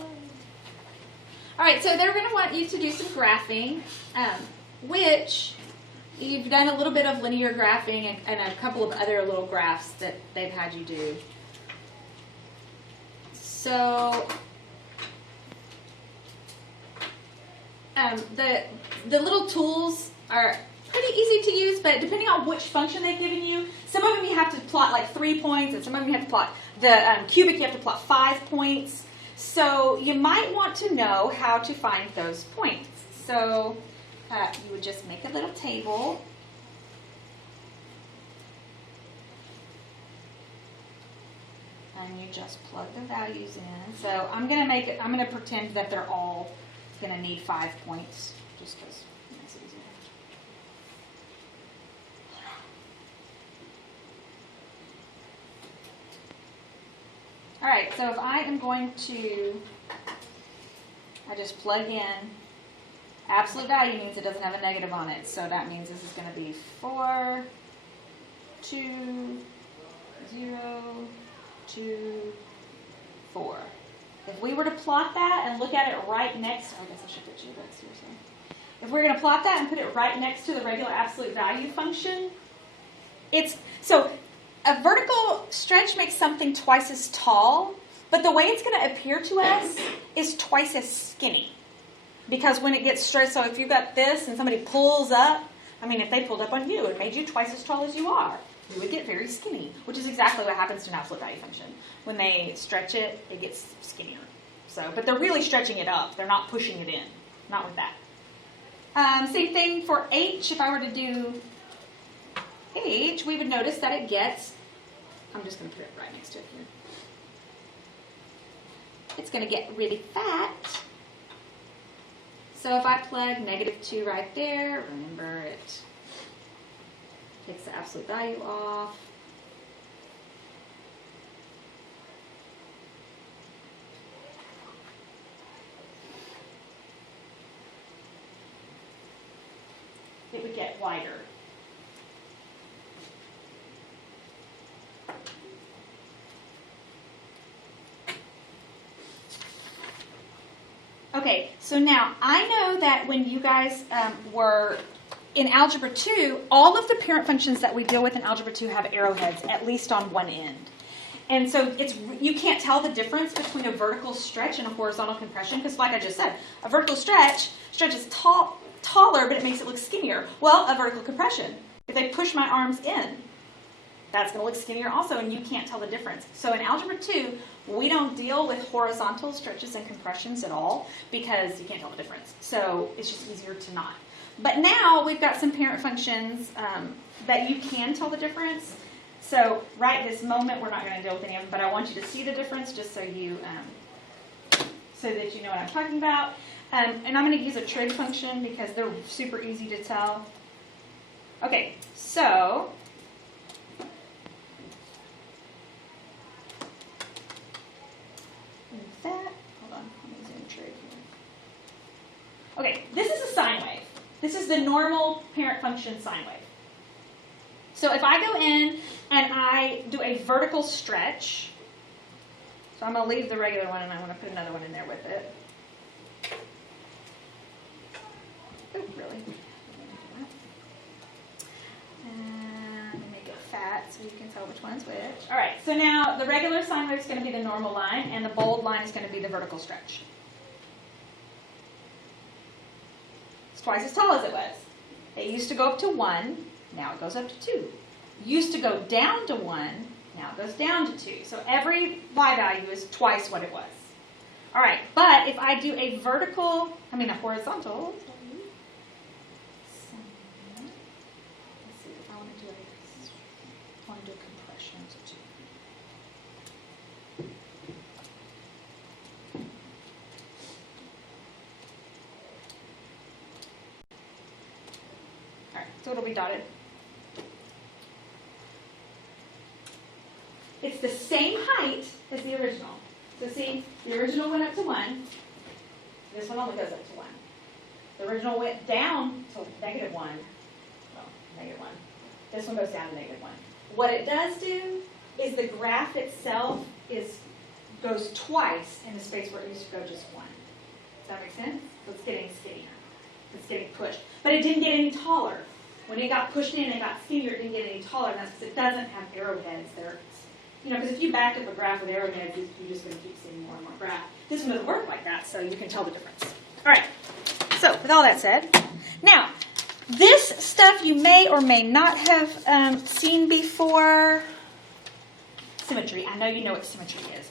All right, so they're going to want you to do some graphing, which you've done a little bit of linear graphing and a couple of other little graphs that they've had you do. So the little tools are pretty easy to use, but depending on which function they've given you, some of them you have to plot like 3 points, and some of them you have to plot the cubic, you have to plot 5 points. So you might want to know how to find those points. So you would just make a little table. And you just plug the values in. So I'm going to pretend that they're all going to need 5 points, just because it makes it easier. All right, so if I am going to, I just plug in, absolute value means it doesn't have a negative on it. So that means this is going to be 4, 2, 0, 2, 4. If we were to plot that and look at it right next, I guess I should put geodex here. Sorry. If we're going to plot that and put it right next to the regular absolute value function, so a vertical stretch makes something twice as tall, but the way it's going to appear to us is twice as skinny. Because when it gets stretched, so if you've got this and somebody pulls up, I mean, if they pulled up on you and made you twice as tall as you are, you would get very skinny, which is exactly what happens to an absolute value function. When they stretch it, it gets skinnier. So, but they're really stretching it up. They're not pushing it in. Not with that. Same thing for h. If I were to do h, we would notice that it gets, I'm just going to put it right next to it here. It's going to get really fat. So if I plug -2 right there, remember it takes the absolute value off. It would get wider. Okay, so now I know that when you guys were in Algebra 2, all of the parent functions that we deal with in Algebra 2 have arrowheads, at least on one end. And so you can't tell the difference between a vertical stretch and a horizontal compression, because like I just said, a vertical stretch stretches taller, but it makes it look skinnier. Well, a vertical compression, if they push my arms in, that's going to look skinnier also, and you can't tell the difference. So in Algebra 2, we don't deal with horizontal stretches and compressions at all, because you can't tell the difference. So it's just easier to not. But now we've got some parent functions that you can tell the difference. So right this moment, we're not going to deal with any of them, but I want you to see the difference just so you, so that you know what I'm talking about. And I'm going to use a trig function because they're super easy to tell. Okay, so that, hold on, let me zoom trig here. Okay, this is a sine wave. This is the normal parent function sine wave. So if I go in and I do a vertical stretch, so I'm going to leave the regular one and I'm going to put another one in there with it. Oh, really? And let me make it fat so you can tell which one's which. All right, so now the regular sine wave is going to be the normal line, and the bold line is going to be the vertical stretch. It's twice as tall as it was. It used to go up to 1, now it goes up to 2. It used to go down to 1, now it goes down to 2. So every y value is twice what it was. All right, but if I do a horizontal, let's see if I want to do a compression. All right, so it'll be dotted. It's the same height as the original. So see, the original went up to 1. This one only goes up to 1. The original went down to -1. Well, -1. This one goes down to -1. What it does do is the graph itself is goes twice in the space where it used to go just one. Does that make sense? So it's getting skinnier. It's getting pushed. But it didn't get any taller. When it got pushed in and got skinnier, it didn't get any taller. And that's because it doesn't have arrowheads there. You know, because if you backed up a graph with arrowheads, you're just going to keep seeing more and more graph. This one doesn't work like that, so you can tell the difference. All right. So with all that said, now, this stuff you may or may not have seen before. Symmetry. I know you know what symmetry is.